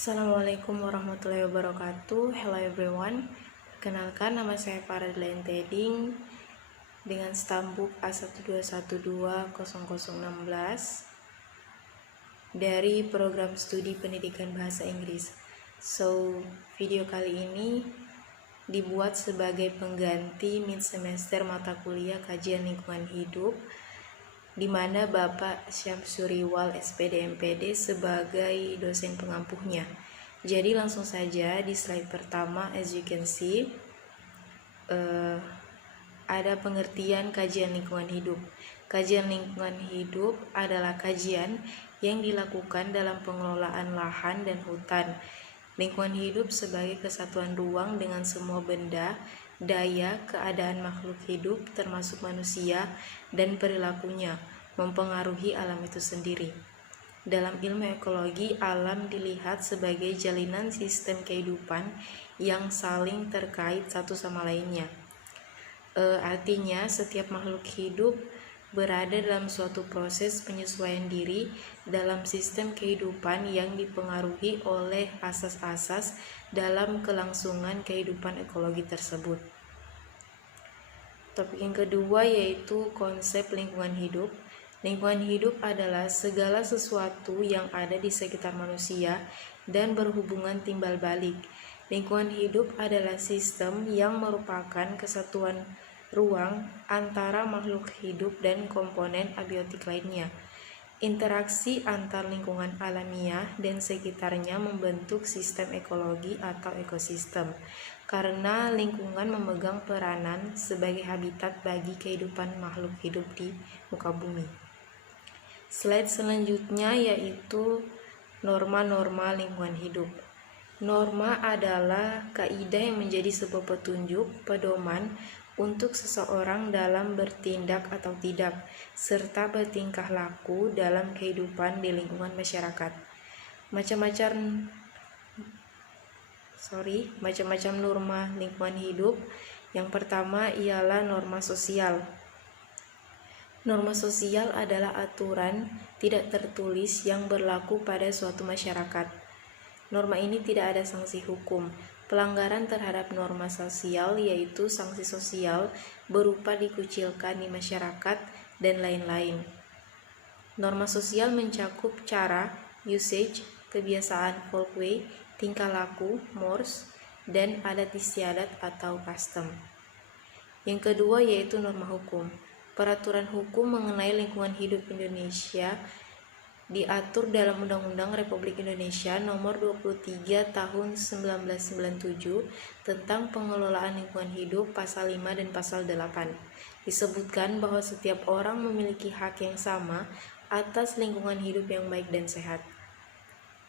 Assalamualaikum warahmatullahi wabarakatuh. Hello everyone. Perkenalkan, nama saya Faradlain Teding dengan stambuk A121200016 dari program studi pendidikan bahasa Inggris. Video kali ini dibuat sebagai pengganti mid semester mata kuliah kajian lingkungan hidup, di mana Bapak Syamsuriwal SPD MPD sebagai dosen pengampuhnya. Jadi langsung saja di slide pertama, as you can see, ada pengertian kajian lingkungan hidup. Kajian lingkungan hidup adalah kajian yang dilakukan dalam pengelolaan lahan dan hutan. Lingkungan hidup sebagai kesatuan ruang dengan semua benda, daya, keadaan makhluk hidup termasuk manusia dan perilakunya mempengaruhi alam itu sendiri. Dalam ilmu ekologi, alam dilihat sebagai jalinan sistem kehidupan yang saling terkait satu sama lainnya. Artinya setiap makhluk hidup berada dalam suatu proses penyesuaian diri dalam sistem kehidupan yang dipengaruhi oleh asas-asas dalam kelangsungan kehidupan ekologi tersebut. Topik yang kedua yaitu konsep lingkungan hidup. Lingkungan hidup adalah segala sesuatu yang ada di sekitar manusia dan berhubungan timbal balik. Lingkungan hidup adalah sistem yang merupakan kesatuan ruang antara makhluk hidup dan komponen abiotik lainnya. Interaksi antar lingkungan alamiah dan sekitarnya membentuk sistem ekologi atau ekosistem, karena lingkungan memegang peranan sebagai habitat bagi kehidupan makhluk hidup di muka bumi. Slide selanjutnya yaitu norma-norma lingkungan hidup. Norma adalah kaidah yang menjadi sebuah petunjuk, pedoman untuk seseorang dalam bertindak atau tidak, serta bertingkah laku dalam kehidupan di lingkungan masyarakat. Macam-macam norma lingkungan hidup. Yang pertama ialah norma sosial. Norma sosial adalah aturan tidak tertulis yang berlaku pada suatu masyarakat. Norma ini tidak ada sanksi hukum. Pelanggaran terhadap norma sosial yaitu sanksi sosial berupa dikucilkan di masyarakat dan lain-lain. Norma sosial mencakup cara, usage, kebiasaan, folkway, tingkah laku, mores, dan adat istiadat atau custom. Yang kedua yaitu norma hukum. Peraturan hukum mengenai lingkungan hidup Indonesia diatur dalam Undang-Undang Republik Indonesia Nomor 23 Tahun 1997 tentang pengelolaan lingkungan hidup, pasal 5 dan pasal 8. Disebutkan bahwa setiap orang memiliki hak yang sama atas lingkungan hidup yang baik dan sehat.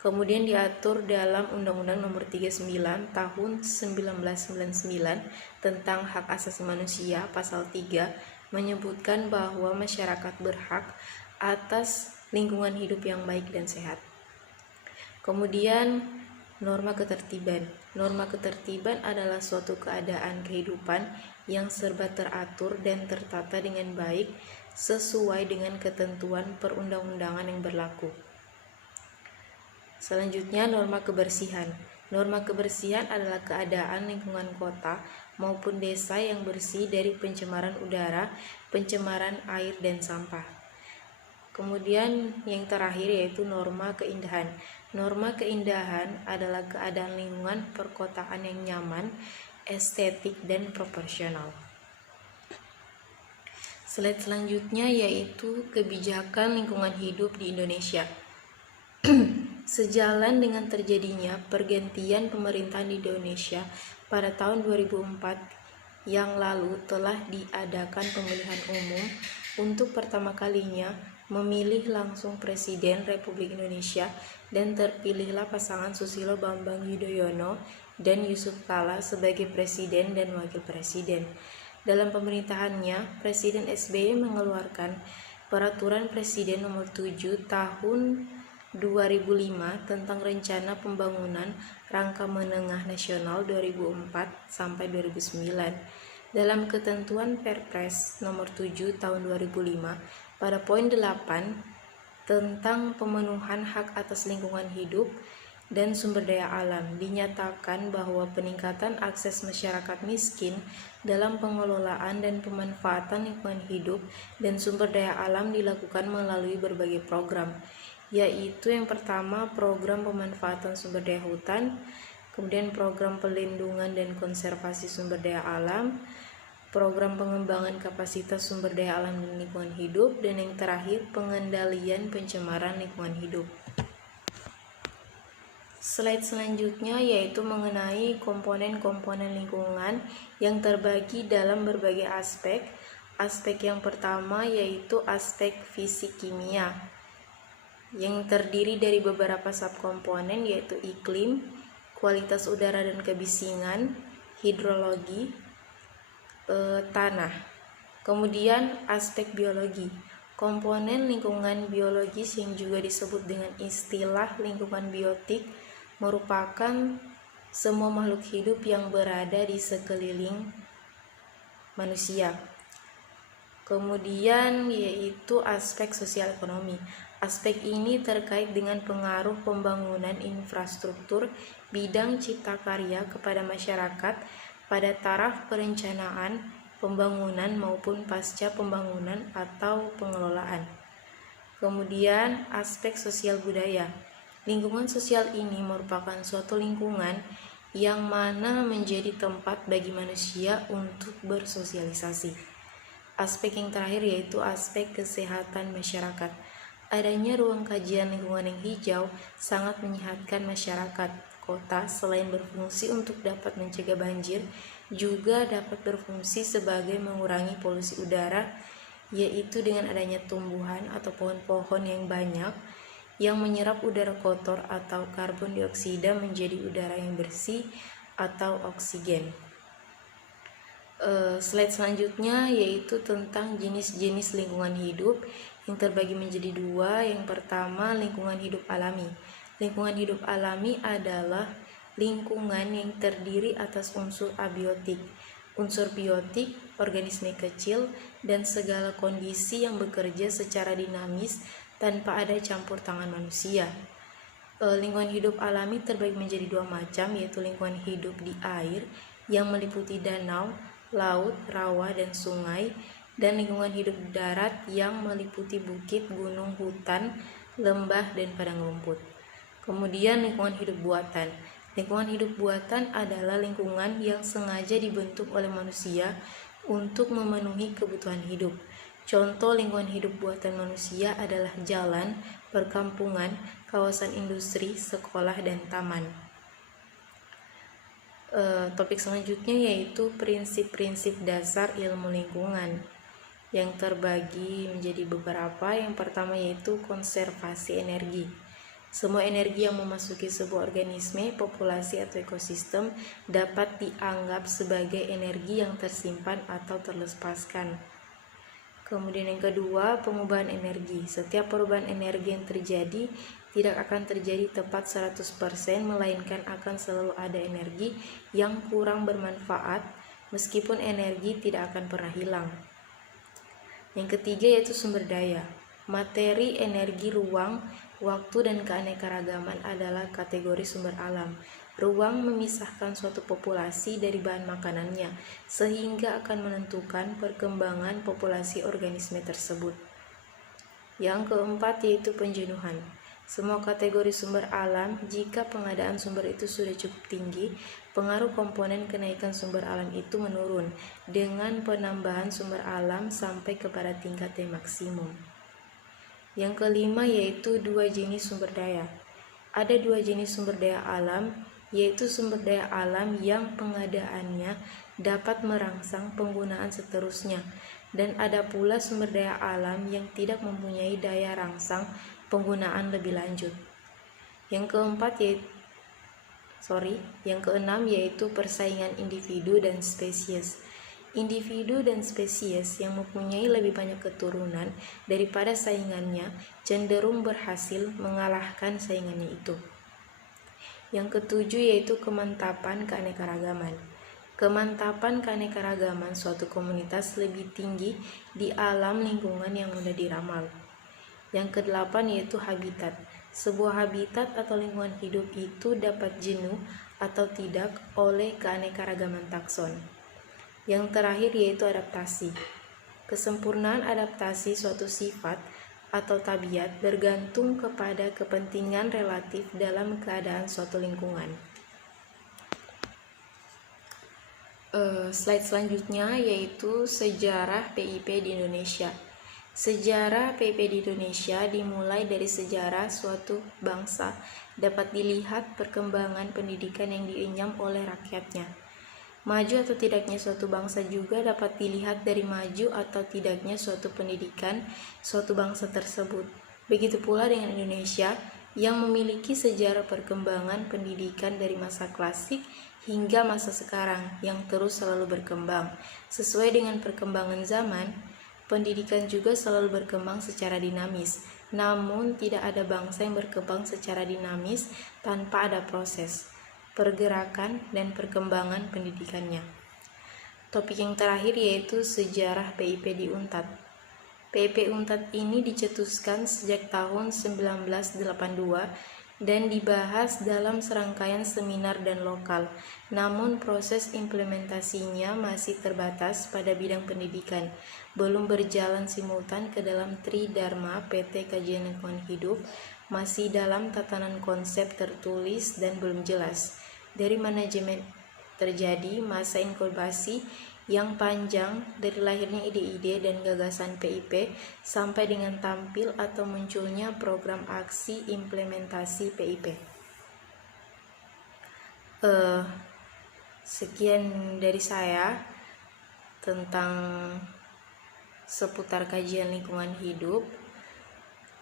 Kemudian diatur dalam Undang-Undang Nomor 39 Tahun 1999 tentang hak asasi manusia, pasal 3 menyebutkan bahwa masyarakat berhak atas lingkungan hidup yang baik dan sehat. Kemudian norma ketertiban. Norma ketertiban adalah suatu keadaan kehidupan yang serba teratur dan tertata dengan baik sesuai dengan ketentuan perundang-undangan yang berlaku. Selanjutnya norma kebersihan. Norma kebersihan adalah keadaan lingkungan kota maupun desa yang bersih dari pencemaran udara, pencemaran air dan sampah. Kemudian yang terakhir yaitu norma keindahan. Norma keindahan adalah keadaan lingkungan perkotaan yang nyaman, estetik, dan proporsional. Slide selanjutnya yaitu kebijakan lingkungan hidup di Indonesia. Sejalan dengan terjadinya pergantian pemerintahan di Indonesia pada tahun 2004 yang lalu telah diadakan pemilihan umum untuk pertama kalinya memilih langsung Presiden Republik Indonesia dan terpilihlah pasangan Susilo Bambang Yudhoyono dan Yusuf Kala sebagai Presiden dan Wakil Presiden. Dalam pemerintahannya, Presiden SBY mengeluarkan Peraturan Presiden Nomor 7 Tahun 2005 tentang Rencana Pembangunan Rangka Menengah Nasional 2004 sampai 2009. Dalam ketentuan Perpres Nomor 7 Tahun 2005 pada poin 8 tentang pemenuhan hak atas lingkungan hidup dan sumber daya alam. Dinyatakan bahwa peningkatan akses masyarakat miskin dalam pengelolaan dan pemanfaatan lingkungan hidup dan sumber daya alam dilakukan melalui berbagai program, yaitu yang pertama program pemanfaatan sumber daya hutan, kemudian program pelindungan dan konservasi sumber daya alam, program pengembangan kapasitas sumber daya alam dan lingkungan hidup, dan yang terakhir pengendalian pencemaran lingkungan hidup. Slide selanjutnya yaitu mengenai komponen-komponen lingkungan yang terbagi dalam berbagai aspek. Aspek yang pertama yaitu aspek fisik kimia yang terdiri dari beberapa subkomponen yaitu iklim, kualitas udara dan kebisingan, hidrologi, tanah. Kemudian aspek biologi. Komponen lingkungan biologis yang juga disebut dengan istilah lingkungan biotik merupakan semua makhluk hidup yang berada di sekeliling manusia. Kemudian yaitu aspek sosial ekonomi. Aspek ini terkait dengan pengaruh pembangunan infrastruktur bidang cipta karya kepada masyarakat pada taraf perencanaan, pembangunan maupun pasca pembangunan atau pengelolaan. Kemudian aspek sosial budaya. Lingkungan sosial ini merupakan suatu lingkungan yang mana menjadi tempat bagi manusia untuk bersosialisasi. Aspek yang terakhir yaitu aspek kesehatan masyarakat. Adanya ruang kajian lingkungan yang hijau sangat menyehatkan masyarakat kota. Selain berfungsi untuk dapat mencegah banjir, juga dapat berfungsi sebagai mengurangi polusi udara, yaitu dengan adanya tumbuhan atau pohon-pohon yang banyak yang menyerap udara kotor atau karbon dioksida menjadi udara yang bersih atau oksigen. Slide selanjutnya yaitu tentang jenis-jenis lingkungan hidup yang terbagi menjadi dua. Yang pertama, lingkungan hidup alami. Lingkungan hidup alami adalah lingkungan yang terdiri atas unsur abiotik, unsur biotik, organisme kecil, dan segala kondisi yang bekerja secara dinamis tanpa ada campur tangan manusia. Lingkungan hidup alami terbagi menjadi dua macam, yaitu lingkungan hidup di air yang meliputi danau, laut, rawa, dan sungai, dan lingkungan hidup di darat yang meliputi bukit, gunung, hutan, lembah, dan padang rumput. Kemudian lingkungan hidup buatan. Lingkungan hidup buatan adalah lingkungan yang sengaja dibentuk oleh manusia untuk memenuhi kebutuhan hidup. Contoh lingkungan hidup buatan manusia adalah jalan, perkampungan, kawasan industri, sekolah, dan taman. Topik selanjutnya yaitu prinsip-prinsip dasar ilmu lingkungan yang terbagi menjadi beberapa. Yang pertama yaitu konservasi energi. Semua energi yang memasuki sebuah organisme, populasi, atau ekosistem dapat dianggap sebagai energi yang tersimpan atau terlepaskan. Kemudian yang kedua, pengubahan energi. Setiap perubahan energi yang terjadi tidak akan terjadi tepat 100%, melainkan akan selalu ada energi yang kurang bermanfaat, meskipun energi tidak akan pernah hilang. Yang ketiga yaitu sumber daya. Materi, energi, ruang, waktu, dan keanekaragaman adalah kategori sumber alam. Ruang memisahkan suatu populasi dari bahan makanannya, sehingga akan menentukan perkembangan populasi organisme tersebut. Yang keempat yaitu penjenuhan. Semua kategori sumber alam, jika pengadaan sumber itu sudah cukup tinggi, pengaruh komponen kenaikan sumber alam itu menurun dengan penambahan sumber alam sampai kepada tingkat yang maksimum. Yang kelima yaitu dua jenis sumber daya. Ada dua jenis sumber daya alam, yaitu sumber daya alam yang pengadaannya dapat merangsang penggunaan seterusnya, dan ada pula sumber daya alam yang tidak mempunyai daya rangsang penggunaan lebih lanjut. Yang keenam yaitu persaingan individu dan spesies. Individu dan spesies yang mempunyai lebih banyak keturunan daripada saingannya cenderung berhasil mengalahkan saingannya itu. Yang ketujuh yaitu kemantapan keanekaragaman. Kemantapan keanekaragaman suatu komunitas lebih tinggi di alam lingkungan yang mudah diramal. Yang kedelapan yaitu habitat. Sebuah habitat atau lingkungan hidup itu dapat jenuh atau tidak oleh keanekaragaman takson. Yang terakhir yaitu adaptasi. Kesempurnaan adaptasi suatu sifat atau tabiat bergantung kepada kepentingan relatif dalam keadaan suatu lingkungan. Slide selanjutnya yaitu sejarah PIP di Indonesia. Sejarah PIP di Indonesia dimulai dari sejarah suatu bangsa, dapat dilihat perkembangan pendidikan yang dienyam oleh rakyatnya. Maju atau tidaknya suatu bangsa juga dapat dilihat dari maju atau tidaknya suatu pendidikan suatu bangsa tersebut. Begitu pula dengan Indonesia yang memiliki sejarah perkembangan pendidikan dari masa klasik hingga masa sekarang yang terus selalu berkembang. Sesuai dengan perkembangan zaman, pendidikan juga selalu berkembang secara dinamis. Namun tidak ada bangsa yang berkembang secara dinamis tanpa ada proses, pergerakan, dan perkembangan pendidikannya. Topik yang terakhir yaitu sejarah PIP di UNTAD. PIP UNTAD ini dicetuskan sejak tahun 1982 dan dibahas dalam serangkaian seminar dan lokal. Namun proses implementasinya masih terbatas pada bidang pendidikan, belum berjalan simultan ke dalam Tridharma PT Kajian Lingkungan Hidup, masih dalam tatanan konsep tertulis dan belum jelas. Dari manajemen terjadi masa inkubasi yang panjang dari lahirnya ide-ide dan gagasan PIP sampai dengan tampil atau munculnya program aksi implementasi PIP. Sekian dari saya tentang seputar kajian lingkungan hidup.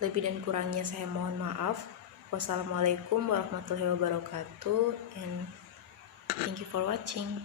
Lebih dan kurangnya saya mohon maaf. Wassalamualaikum warahmatullahi wabarakatuh, and thank you for watching.